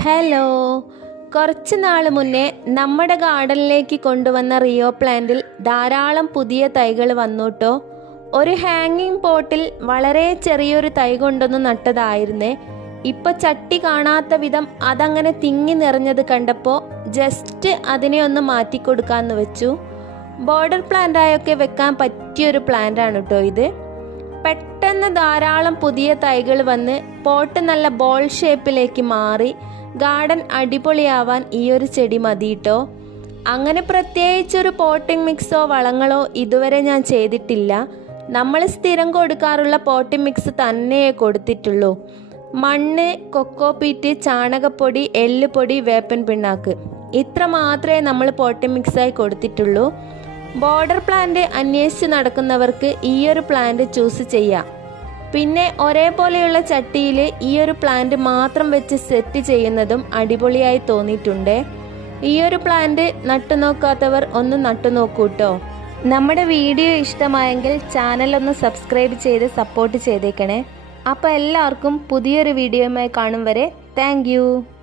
Hello കുറച്ച് നാൾ മുന്നേ നമ്മുടെ ഗാർഡനിലേക്ക് കൊണ്ടുവന്ന റിയോ പ്ലാന്റിൽ ധാരാളം പുതിയ തൈകൾ വന്നുട്ടോ. ഒരു ഹാങ്ങിങ് പോട്ടിൽ വളരെ ചെറിയൊരു തൈ കൊണ്ടൊന്ന് നട്ടതായിരുന്നേ. ഇപ്പൊ ചട്ടി കാണാത്ത വിധം അതങ്ങനെ തിങ്ങി നിറഞ്ഞത് കണ്ടപ്പോൾ ജസ്റ്റ് അതിനെ ഒന്ന് മാറ്റിക്കൊടുക്കാന്ന് വെച്ചു. ബോർഡർ പ്ലാന്റായൊക്കെ വെക്കാൻ പറ്റിയൊരു പ്ലാന്റ് ആണ് കേട്ടോ ഇത്. പെട്ടെന്ന് ധാരാളം പുതിയ തൈകൾ വന്ന് പോട്ട് നല്ല ബോൾ ഷേപ്പിലേക്ക് മാറി ഗാർഡൻ അടിപൊളിയാവാൻ ഈ ഒരു ചെടി മതി കേട്ടോ അങ്ങനെ പ്രത്യേകിച്ചൊരു പോട്ടിംഗ് മിക്സോ വളങ്ങളോ ഇതുവരെ ഞാൻ ചെയ്തിട്ടില്ല. നമ്മൾ സ്ഥിരം കൊടുക്കാറുള്ള പോട്ടിംഗ് മിക്സ് തന്നെയേ കൊടുത്തിട്ടുള്ളൂ. മണ്ണ് കൊക്കോപീറ്റ് ചാണകപ്പൊടി എല്ലുപൊടി വേപ്പൻ പിണ്ണാക്ക്. ഇത്ര മാത്രമേ നമ്മൾ പോട്ടിംഗ് മിക്സായി കൊടുത്തിട്ടുള്ളൂ. ബോർഡർ പ്ലാന്റ് അന്വേഷിച്ച് നടക്കുന്നവർക്ക് ഈ ഒരു പ്ലാന്റ് ചൂസ് ചെയ്യാം. പിന്നെ ഒരേപോലെയുള്ള ചട്ടിയിൽ ഈ ഒരു പ്ലാന്റ് മാത്രം വെച്ച് സെറ്റ് ചെയ്യുന്നതും അടിപൊളിയായി തോന്നിയിട്ടുണ്ട്. ഈ ഒരു പ്ലാന്റ് നട്ടുനോക്കാത്തവർ ഒന്ന് നട്ടു നോക്കൂട്ടോ നമ്മുടെ വീഡിയോ ഇഷ്ടമായെങ്കിൽ ചാനൽ ഒന്ന് സബ്സ്ക്രൈബ് ചെയ്ത് സപ്പോർട്ട് ചെയ്തേക്കണേ. അപ്പോൾ എല്ലാവർക്കും പുതിയൊരു വീഡിയോയുമായി കാണും വരെ. താങ്ക്